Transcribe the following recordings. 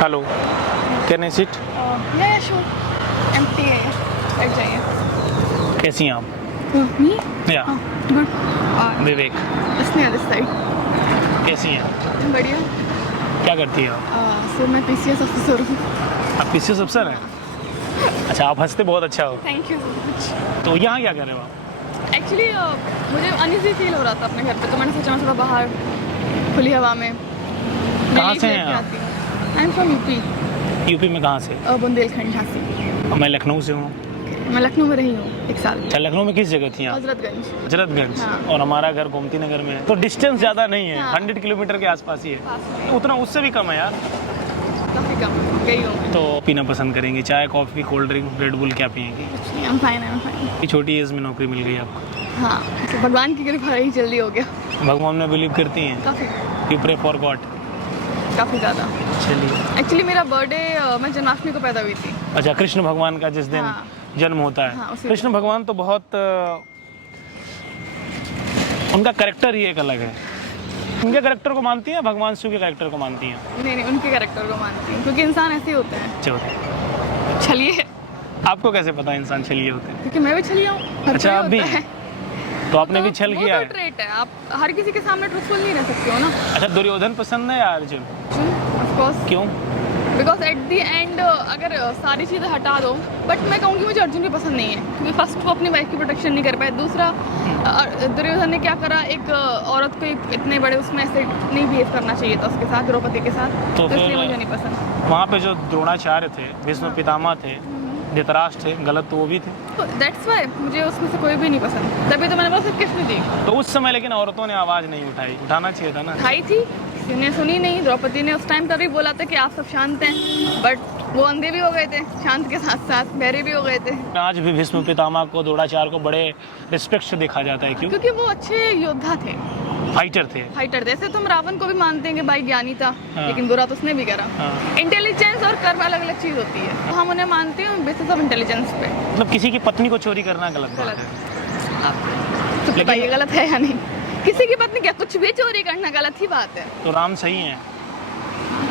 Hello, can I sit? या sure, empty है, बैठ जाइए। कैसी हैं आप? मी? या गुड। विवेक, इसने दिस साइड। कैसी हैं? बढ़िया। क्या करती हैं आप? सो मैं पीसीएस ऑफिसर हूँ। आप पीसीएस अफसर हैं? अच्छा, आप हंसते बहुत अच्छा हो। Thank you so much. तो यहाँ क्या कर रहे हो आप? एक्चुअली मुझे अनईजी फील हो रहा था अपने घर पे, तो मैंने सोचा मैं थोड़ा बाहर खुली हवा में। कहाँ से हैं आप? I am from UP. UP में कहाँ से? बुंदेलखंड, झांसी। मैं लखनऊ से हूँ। मैं लखनऊ में रही हूँ 1 साल। अच्छा, लखनऊ में किस जगह थी आप? हजरतगंज। हजरतगंज। हाँ। और हमारा घर गोमती नगर में है, तो डिस्टेंस ज़्यादा नहीं है। हाँ। 100 किलोमीटर के आसपास ही है। पास में। तो उतना उससे भी कम है यार। काफ़ी कम गई हूँ। तो पीना पसंद करेंगे? चाय, coffee, cold drink, red bull, क्या पियेंगी? कुछ नहीं, I'm fine, I'm fine। ये छोटी एज में नौकरी मिल गई आपको? हाँ, तो भगवान की कृपा रही, जल्दी हो गया। भगवान में बिलीव करती हैं? काफ़ी यू प्रे फॉर गॉड? काफ़ी ज़्यादा। चलिए। एक्चुअली मेरा बर्थडे मैं जन्माष्टमी को पैदा हुई थी। अच्छा, कृष्ण भगवान का जिस दिन हाँ। जन्म होता है। हाँ, उसी कृष्ण भगवान तो बहुत उनका कैरेक्टर ही एक अलग है। उनके कैरेक्टर को मानती हैं, भगवान शिव के कैरेक्टर को मानती हैं? नहीं, उनके कैरेक्टर को मानती हूँ, क्योंकि इंसान ऐसे ही होते हैं। चलो, छलिए। आपको कैसे पता इंसान छलिए होते हैं? क्योंकि मैं भी छलिया हूँ। हर अच्छा, कोई आप भी होता हैं? है। तो आपने भी छल वो किया तो है? ट्रेट है, आप हर किसी के सामने ट्रूथफुल नहीं रह सकते हो ना। अच्छा, दुर्योधन पसंद है या अर्जुन? ऑफ कोर्स, क्यों? बिकॉज एट दी एंड अगर सारी चीज़ें हटा दो, बट मैं कहूँगी मुझे अर्जुन भी पसंद नहीं है, क्योंकि फर्स्ट वो अपनी वाइफ की प्रोटेक्शन नहीं कर पाए, दूसरा दुर्योधन ने क्या करा, एक औरत को इतने बड़े उसमें ऐसे नहीं बिहेव करना चाहिए था उसके साथ, द्रौपदी के साथ, तो तो इसलिए फिर मुझे नहीं पसंद। वहाँ पे जो द्रोणाचार्य थे, भीष्म पितामह थे, धृतराष्ट्र थे, गलत तो वो भी थे। तो दैट्स वाई मुझे उसमें से कोई भी नहीं पसंद, तभी तो मैंने बोला सिर्फ कृष्ण जी तो उस समय लेकिन औरतों ने आवाज़ नहीं उठाई, उठाना चाहिए था ना। खाई थी, किसी ने सुनी नहीं। द्रौपदी ने उस टाइम पर भी बोला था कि आप सब शांत हैं, बट वो अंधे भी हो गए थे, शांत के साथ साथ बहरे भी हो गए थे। आज भी भीष्म पितामह को, द्रोणाचार्य को बड़े रिस्पेक्ट से देखा जाता है। क्यों? क्योंकि वो अच्छे योद्धा थे, फाइटर थे। फाइटर थे। ऐसे तुम रावण को भी मानते हैं कि भाई ज्ञानी था, हाँ। लेकिन बुरा तो उसने भी करा। हाँ। इंटेलिजेंस और कर्म अलग अलग चीज़ होती है, तो हम उन्हें मानते हैं बेसिस ऑफ इंटेलिजेंस पे। मतलब किसी की पत्नी को चोरी करना गलत बात गलत। है। आप तो बताइए गलत है या नहीं? किसी की पत्नी क्या कुछ भी चोरी करना गलत ही बात है। तो राम सही हैं?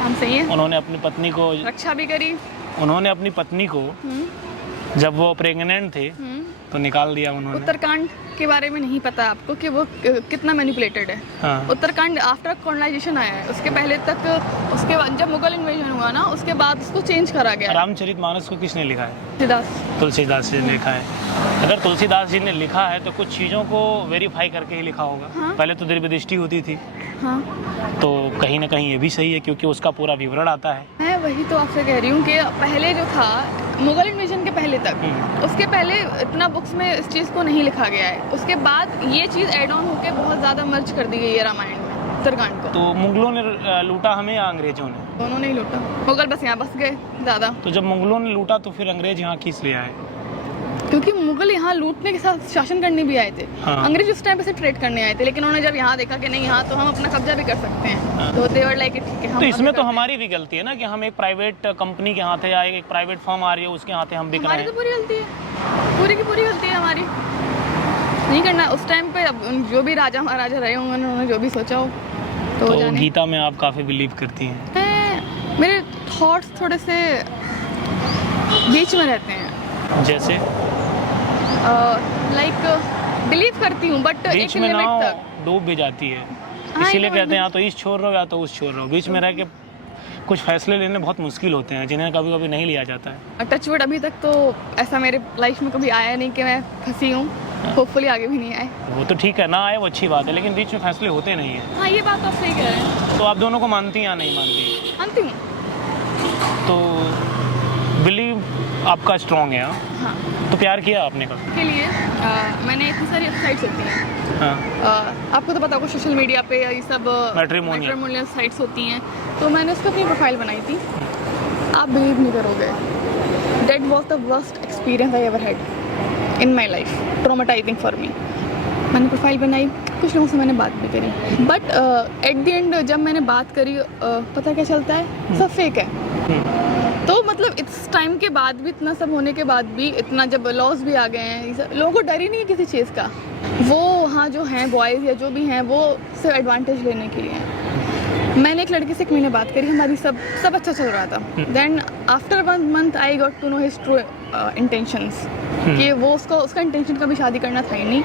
हम सही है, उन्होंने अपनी पत्नी को रक्षा भी करी। उन्होंने अपनी पत्नी को जब वो प्रेग्नेंट थे तो निकाल दिया उन्होंने। उत्तराखंड के बारे में नहीं पता आपको कि वो कितना मैनिपुलेटेड है। हाँ। उत्तराखंड आफ्टर कॉलोनाइजेशन आया है, उसके पहले तक, उसके बाद जब मुगल इन्वेजन हुआ ना, उसके बाद उसको चेंज करा गया। रामचरितमानस को किसने लिखा है? तुलसीदास। तुलसीदास जी ने लिखा है। अगर तुलसीदास जी ने लिखा है तो कुछ चीज़ों को वेरीफाई करके ही लिखा होगा। हाँ। पहले तो दिव्य दृष्टि होती थी, हाँ, तो कहीं ना कहीं ये भी सही है, क्योंकि उसका पूरा विवरण आता है। मैं वही तो आपसे कह रही हूँ कि पहले जो था मुगल इन्वेजन के पहले तक, उसके पहले इतना बुक्स में इस चीज़ को नहीं लिखा गया है। उसके बाद ये चीज़ एड ऑन होकर बहुत ज़्यादा मर्ज कर दी गई है रामायण में, उत्तरकांड को। तो मुगलों ने लूटा हमें या अंग्रेजों ने? दोनों नहीं लूटा, मुगल बस यहाँ बस गए ज़्यादा। तो जब मुगलों ने लूटा तो फिर अंग्रेज यहाँ किस लिए आए? क्योंकि मुगल यहाँ लूटने के साथ शासन करने भी आए थे। हाँ। अंग्रेज उस टाइम पे से ट्रेड करने आए थे, लेकिन उन्होंने जब यहाँ देखा कि नहीं, यहाँ तो हम अपना कब्जा भी कर सकते हैं। हाँ। तो दे वर लाइक ठीक है, हम तो इसमें अभी तो करते हमारी भी गलती है ना कि हम एक प्राइवेट कंपनी के हाथ है या एक प्राइवेट फर्म आ रही है उसके हाथ हम बिक हैं। रहे हमारी हैं। तो पूरी गलती है, पूरी की पूरी गलती है हमारी। नहीं करना उस टाइम पे। अब जो भी राजा महाराजा रहे होंगे, उन्होंने जो भी सोचा हो तो तो जाने। गीता में आप काफ़ी बिलीव करती हैं? मेरे थॉट्स थोड़े से बीच में रहते हैं, जैसे लाइक बिलीव करती हूँ, बट एक बीच में लिमिट नाव तक। डूब भी जाती है, हाँ, इसीलिए ये कहते हैं या तो इस छोड़ रहो या तो उस छोड़ रहो। बीच में रह के कुछ फैसले लेने बहुत मुश्किल होते हैं, जिन्हें कभी कभी नहीं लिया जाता है। टचवुड अभी तक तो ऐसा मेरे लाइफ में कभी आया नहीं कि मैं फंसी हूँ। होपफुली आगे भी नहीं आए। वो तो ठीक है, ना आए वो अच्छी बात है, लेकिन बीच में फैसले होते नहीं हैं। हाँ, ये बात आप सही कह रहे हैं। तो आप दोनों को मानती हैं या नहीं मानती? मानती हूँ। तो बिलीव आपका स्ट्रॉन्ग है। हाँ? हाँ, तो प्यार किया आपने कभी? के लिए मैंने इतनी सारी साइट्स होती हैं। हाँ। आपको तो पता होगा सोशल मीडिया पे ये सब मैट्रिमोनियल साइट्स होती हैं, तो मैंने उस पर अपनी प्रोफाइल बनाई थी। आप बिलीव नहीं करोगे, that was the worst experience I ever had in my life, traumatising for me. मैंने प्रोफाइल बनाई, कुछ लोगों से मैंने बात भी करी, बट एट द एंड जब मैंने बात करी, पता क्या चलता है, सब फेक है। तो मतलब इस टाइम के बाद भी, इतना सब होने के बाद भी, इतना जब लॉस भी आ गए हैं, लोगों को डर ही नहीं है किसी चीज़ का। वो हाँ जो हैं बॉयज़ या जो भी हैं, वो सिर्फ एडवांटेज लेने के लिए हैं। मैंने एक लड़के से 1 महीने बात करी, हमारी सब अच्छा चल रहा था। Then after 1 month I got to know his true intentions, कि वो उसका इंटेंशन कभी शादी करना था ही नहीं।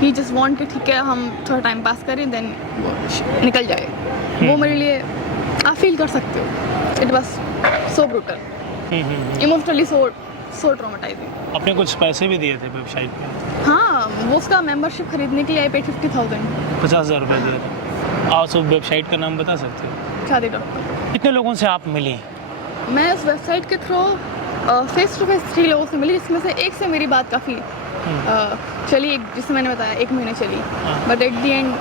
ही जस्ट वांट कि ठीक है हम थोड़ा टाइम पास करें देन वो निकल जाए। वो मेरे लिए आप फील कर सकते हो, it was so brutal, emotionally so traumatising. आपने कुछ पैसे भी दिए थे वेबसाइट पे? हाँ, वो उसका मेंबरशिप खरीदने के लिए आई पेड 50,000। 50,000 रुपये दिए थे। आप उस वेबसाइट का नाम बता सकते हो? शादी.com। कितने लोगों से आप मिली? मैं उस वेबसाइट के थ्रू फेस टू फेस 3 लोगों से मिली, जिसमें से एक से मेरी बात काफ़ी चली, जिससे मैंने बताया 1 महीने चली। बट एट दी एंड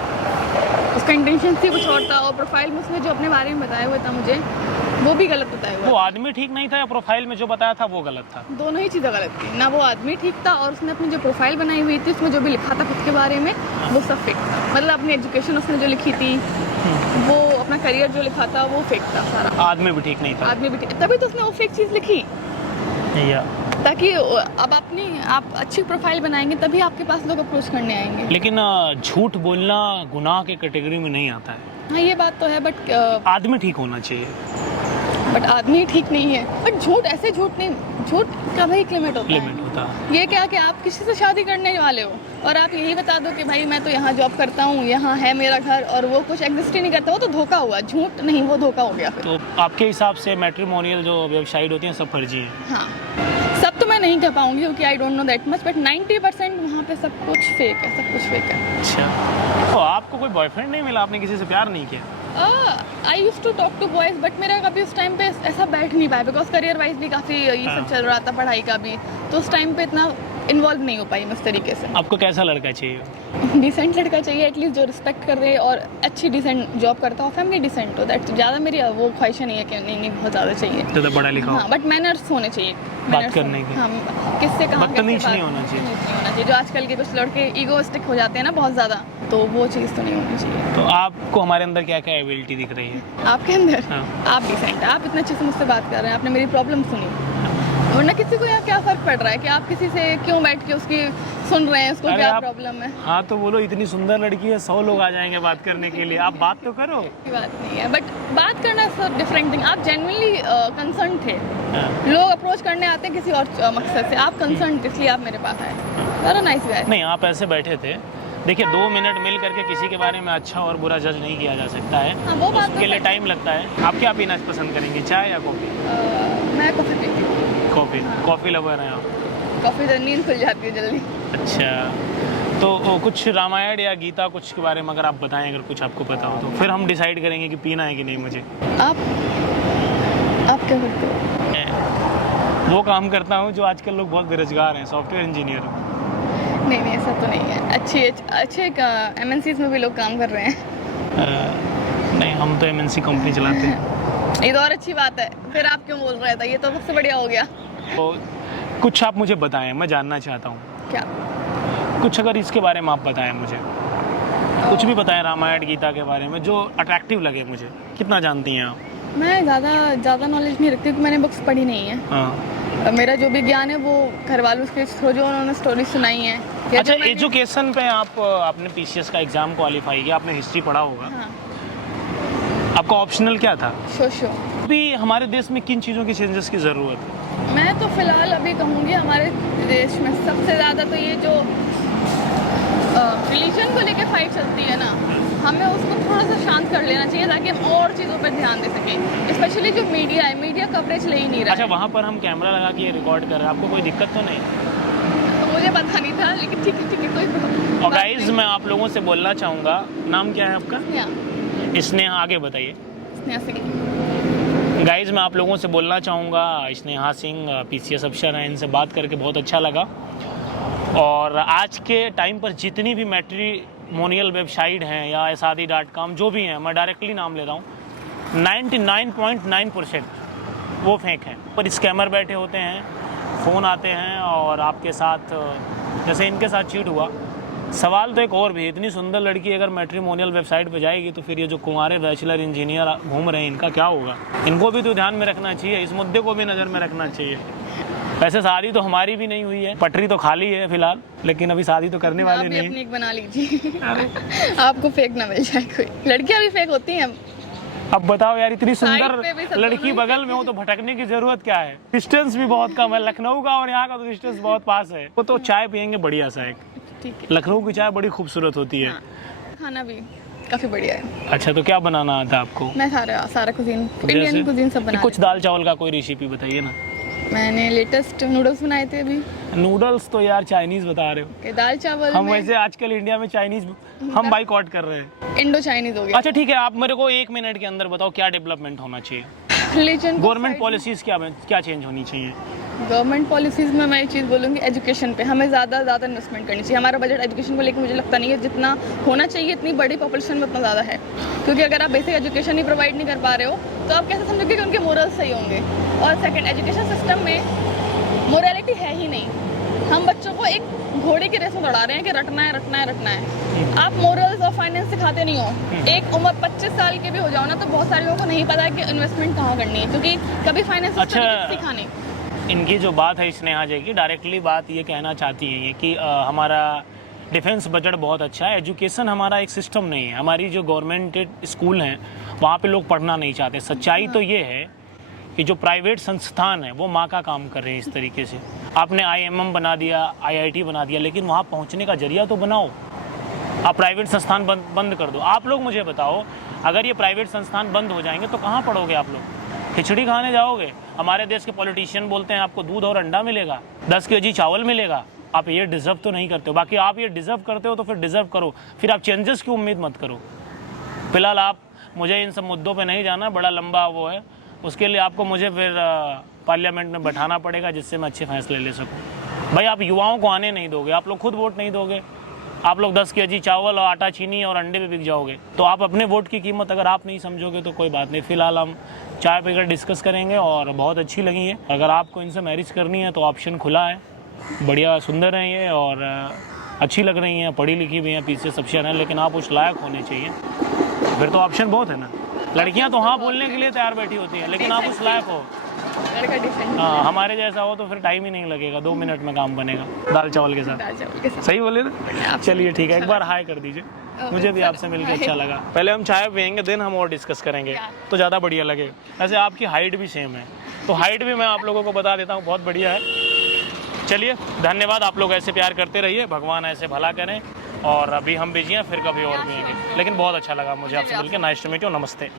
उसका इंटेंशन थी कुछ और था, और प्रोफाइल में उसने जो अपने बारे में बताया हुआ था मुझे, वो भी गलत बताया हुआ। वो आदमी ठीक नहीं था या प्रोफाइल में जो बताया था वो गलत था? दोनों ही चीज़ें गलत थी। ना वो आदमी ठीक था, और उसने अपनी जो प्रोफाइल बनाई हुई थी उसमें जो भी लिखा था खुद के बारे में वो सब फेक था। मतलब अपनी एजुकेशन उसने जो लिखी थी, वो अपना करियर जो लिखा था वो फेक था सारा। आदमी भी ठीक नहीं था? आदमी भी ठीक, तभी तो उसने वो फेक चीज़ लिखी, या ताकि अब आप अच्छी प्रोफाइल बनाएंगे तभी आपके पास लोग अप्रोच करने आएंगे। लेकिन झूठ बोलना गुनाह के कैटेगरी में नहीं आता है। हाँ, ये बात तो है, बट आदमी ठीक होना चाहिए। बट आदमी ठीक नहीं है। बट झूठ ऐसे झूठ नहीं, झूठ का भी एक लिमिट होता है। ये क्या कि आप किसी से शादी करने वाले हो और आप यही बता दो कि भाई मैं तो यहाँ जॉब करता हूँ, यहाँ है मेरा घर, और वो कुछ एग्जिस्ट ही नहीं करता, वो तो धोखा हुआ। झूठ नहीं, वो धोखा हो गया फिर। तो आपके हिसाब से मैट्रिमोनियल जो वेबसाइट होती हैं सब फर्जी हैं? हाँ, सब तो मैं नहीं कह पाऊंगी क्योंकि I don't know that much, but 90% वहाँ पे सब कुछ फेक है, सब कुछ फेक है। अच्छा, तो आपको कोई बॉयफ्रेंड नहीं मिला? आपने किसी से प्यार नहीं किया? I use to talk to boys, but मेरा कभी उस टाइम पे ऐसा बैठ नहीं पाया, बिकॉज करियर वाइज भी काफ़ी ये सब चल रहा था, पढ़ाई का भी, तो उस टाइम पे इतना इन्वॉल्व नहीं हो पाई मैं उस तरीके से। आपको कैसा लड़का चाहिए? डिसेंट लड़का चाहिए, एटलीस्ट जो रिस्पेक्ट कर रहे और अच्छी डिसेंट जॉब करता हो, फैमिली डिसेंट हो। दैट ज़्यादा मेरी वो ख्वाहिश नहीं है कि नहीं बहुत ज़्यादा चाहिए, ज़्यादा पढ़ा लिखा हो। हाँ, बट मैनर्स होने चाहिए, बात करने के। हाँ, किससे कहाँ बदतमीज नहीं होना चाहिए। नहीं होना चाहिए। जो आजकल के कुछ लड़के ईगोइस्टिक हो जाते हैं ना बहुत ज़्यादा, तो वो चीज़ तो नहीं होनी चाहिए। तो आपको हमारे अंदर क्या क्या एबिलिटी दिख रही है? आपके अंदर? हाँ। आप डिसेंट है, आप इतने अच्छे से मुझसे बात कर रहे हैं, आपने मेरी प्रॉब्लम सुनी, वरना किसी को यहाँ क्या फ़र्क पड़ रहा है कि आप किसी से क्यों बैठ के उसकी सुन रहे हैं, उसको क्या प्रॉब्लम है। हाँ, तो बोलो इतनी सुंदर लड़की है, 100 लोग आ जाएंगे बात करने के लिए, आप बात तो करो। कोई बात नहीं है, बट बात करना सब डिफरेंट थिंग। आप जेन्युइनली कंसर्न थे, हाँ। लोग अप्रोच करने आते हैं किसी और मकसद से, आप कंसर्न थे इसलिए आप मेरे पास आए। Very nice guy. नहीं, आप ऐसे बैठे थे, देखिए 2 मिनट मिल करके किसी के बारे में अच्छा और बुरा जज नहीं किया जा सकता है। हाँ, वो बात उसके लिए टाइम लगता है। आप क्या पीना पसंद करेंगे, चाय या कॉफ़ी? मैं कॉफ़ी पीती हूँ। कॉफ़ी? कॉफ़ी लवर हैं आप? कॉफ़ी से नींद खुल जाती है जल्दी। अच्छा, तो कुछ रामायण या गीता कुछ के बारे में अगर आप बताएं, अगर कुछ आपको पता हो तो फिर हम डिसाइड करेंगे कि पीना है कि नहीं मुझे। आप क्या करते हो? वो काम करता हूँ जो आजकल लोग बहुत बेरोजगार हैं, सॉफ्टवेयर इंजीनियर हूँ। नहीं, ऐसा तो नहीं है। अच्छे MNCs में भी लोग काम कर रहे हैं। नहीं, हम तो MNC कंपनी चलाते हैं। ये तो और अच्छी बात है, फिर आप क्यों बोल रहे थे? ये तो सबसे बढ़िया हो गया। तो कुछ आप मुझे बताएं, मैं जानना चाहता हूँ। क्या? कुछ अगर इसके बारे में आप बताएं मुझे, कुछ भी बताएं रामायण गीता के बारे में जो अट्रैक्टिव लगे मुझे। कितना जानती हैं आप? मैं ज़्यादा नॉलेज नहीं रखती क्योंकि मैंने बुक्स पढ़ी नहीं है। हाँ। मेरा जो भी ज्ञान है वो घर वालों के थ्रू जो उन्होंने स्टोरी सुनाई है। अच्छा, एजुकेशन पे आपने PCS का एग्ज़ाम क्वालिफाई किया, आपने हिस्ट्री पढ़ा होगा। हाँ। आपका ऑप्शनल क्या था? सोशो। अभी हमारे देश में किन चीज़ों की चेंजेस की ज़रूरत है? मैं तो फ़िलहाल अभी कहूँगी हमारे देश में सबसे ज़्यादा तो ये जो रिलीजन को लेके फाइट चलती है ना, हमें उसको थोड़ा सा शांत कर लेना चाहिए ताकि हम और चीज़ों पर ध्यान दे सकें। स्पेशली जो मीडिया है, मीडिया कवरेज ले ही नहीं रहा। अच्छा, वहाँ पर हम कैमरा लगा के रिकॉर्ड कर रहे हैं, आपको कोई दिक्कत तो नहीं? मुझे पता नहीं था, लेकिन ठीक है, कोई प्रॉब्लम। और गाइस, मैं आप लोगों से बोलना चाहूँगा, नाम क्या है आपका? स्नेहा। आगे बताइए। स्नेहा सिंह। गाइस, मैं आप लोगों से बोलना चाहूँगा, स्नेहा सिंह PCS अफसर हैं, इनसे बात करके बहुत अच्छा लगा। और आज के टाइम पर जितनी भी मैट्रिमोनियल वेबसाइट हैं या shaadi.com जो भी हैं, मैं डायरेक्टली नाम ले रहा हूँ, 99.9% वो फेक हैं। पर स्कैमर बैठे होते हैं, फ़ोन आते हैं और आपके साथ, जैसे इनके साथ चीट हुआ। सवाल तो एक और भी, इतनी सुंदर लड़की अगर मैट्रिमोनियल वेबसाइट पे जाएगी तो फिर ये जो कुंवारे बैचलर इंजीनियर घूम रहे हैं, इनका क्या होगा? इनको भी तो ध्यान में रखना चाहिए, इस मुद्दे को भी नज़र में रखना चाहिए। वैसे शादी तो हमारी भी नहीं हुई है, पटरी तो खाली है फिलहाल, लेकिन अभी शादी तो करने वाले नहीं। अपनी एक बना लीजिए। आपको फेक ना मिल जाए कोई। लड़कियां भी फेक होती हैं। अब बताओ यार, इतनी Side पे भी सुंदर सब लड़की दोनों बगल में हो तो भटकने की जरूरत क्या है। डिस्टेंस भी बहुत कम है, लखनऊ का और यहाँ का तो डिस्टेंस बहुत पास है। वो तो चाय पियेंगे बढ़िया सा एक। ठीक है। लखनऊ की चाय बड़ी खूबसूरत होती है। हाँ, खाना भी काफी बढ़िया है। अच्छा, तो क्या बनाना आता है आपको? मैं सारा कुजीन, जैसे? इंडियन कुजीन सब बना कुछ दाल चावल का कोई रेसिपी बताइए ना। मैंने लेटेस्ट नूडल्स बनाए थे अभी। नूडल्स तो यार चाइनीज बता रहे हो। कि दाल चावल हम में वैसे आजकल इंडिया में चाइनीज हम बाइकआउट कर रहे हैं। इंडो चाइनीज हो गया। अच्छा ठीक है, आप मेरे को 1 मिनट के अंदर बताओ क्या डेवलपमेंट होना चाहिए, रिलीजन गवर्नमेंट पॉलिसीज क्या चेंज होनी चाहिए। गवर्नमेंट पॉलिसीज में मैं ये चीज़ बोलूँगी, एजुकेशन पे हमें ज़्यादा इन्वेस्टमेंट करनी चाहिए। हमारा बजट एजुकेशन को लेकर मुझे लगता नहीं है जितना होना चाहिए, इतनी बड़ी पॉपुलेशन में उतना ज़्यादा है। क्योंकि अगर आप बेसिक एजुकेशन ही प्रोवाइड नहीं कर पा रहे हो तो आप कैसे समझोगे कि उनके मोरल्स सही होंगे। और सेकंड, एजुकेशन सिस्टम में मोरालिटी है ही नहीं। हम बच्चों को एक घोड़े की रेस में दौड़ा रहे हैं कि रटना है। आप मोरल्स और फाइनेंस सिखाते नहीं हो। एक उम्र 25 साल के भी हो जाओ ना, तो बहुत सारे लोगों को नहीं पता है कि इन्वेस्टमेंट कहाँ करनी है, क्योंकि कभी फाइनेंस सीखा नहीं। इनकी जो बात है स्नेहा जी की, डायरेक्टली बात ये कहना चाहती है ये कि हमारा डिफेंस बजट बहुत अच्छा है, एजुकेशन हमारा एक सिस्टम नहीं है। हमारी जो गवर्नमेंट स्कूल हैं वहाँ पे लोग पढ़ना नहीं चाहते। सच्चाई तो ये है कि जो प्राइवेट संस्थान है वो माँ का काम कर रहे हैं इस तरीके से। आपने IIM बना दिया, IIT बना दिया, लेकिन वहाँ पहुँचने का जरिया तो बनाओ। आप प्राइवेट संस्थान बंद कर दो। आप लोग मुझे बताओ, अगर ये प्राइवेट संस्थान बंद हो जाएंगे तो कहाँ पढ़ोगे आप लोग? खिचड़ी खाने जाओगे? हमारे देश के पॉलिटिशियन बोलते हैं आपको दूध और अंडा मिलेगा, 10 kg चावल मिलेगा। आप ये डिजर्व तो नहीं करते हो। बाकी आप ये डिजर्व करते हो तो फिर डिजर्व करो, फिर आप चेंजेस की उम्मीद मत करो। फिलहाल आप मुझे इन सब मुद्दों पे नहीं जाना, बड़ा लंबा वो है। उसके लिए आपको मुझे फिर पार्लियामेंट में बैठाना पड़ेगा जिससे मैं अच्छे फैसले ले सकूं। भाई आप युवाओं को आने नहीं दोगे, आप लोग खुद वोट नहीं दोगे। आप लोग 10 kg चावल और आटा, चीनी और अंडे पे बिक जाओगे। तो आप अपने वोट की कीमत अगर आप नहीं समझोगे तो कोई बात नहीं। फिलहाल हम चाय पीकर डिस्कस करेंगे और बहुत अच्छी लगी है। अगर आपको इनसे मैरिज करनी है तो ऑप्शन खुला है। बढ़िया सुंदर हैं ये और अच्छी लग रही हैं, पढ़ी लिखी भी हैं, पीछे सब्सियाँ हैं, लेकिन आप उस लायक होने चाहिए। फिर तो ऑप्शन बहुत है ना। लड़कियां तो हाँ बोलने के लिए तैयार बैठी होती हैं, लेकिन आप उस लायक हो। हाँ, हमारे जैसा हो तो फिर टाइम ही नहीं लगेगा, 2 मिनट में काम बनेगा दाल चावल के साथ। सही बोले ना? चलिए ठीक है, एक बार हाय कर दीजिए। मुझे भी आपसे मिलकर अच्छा लगा। पहले हम चाय पियेंगे, देन हम और डिस्कस करेंगे तो ज़्यादा बढ़िया लगेगा। वैसे आपकी हाइट भी सेम है, तो हाइट भी मैं आप लोगों को बता देता हूँ, बहुत बढ़िया है। चलिए धन्यवाद, आप लोग ऐसे प्यार करते रहिए, भगवान ऐसे भला करें। और अभी हम बिजी हैं, फिर कभी और पियेंगे, लेकिन बहुत अच्छा लगा मुझे आपसे मिलकर। नाइस टू मीट यू, नमस्ते।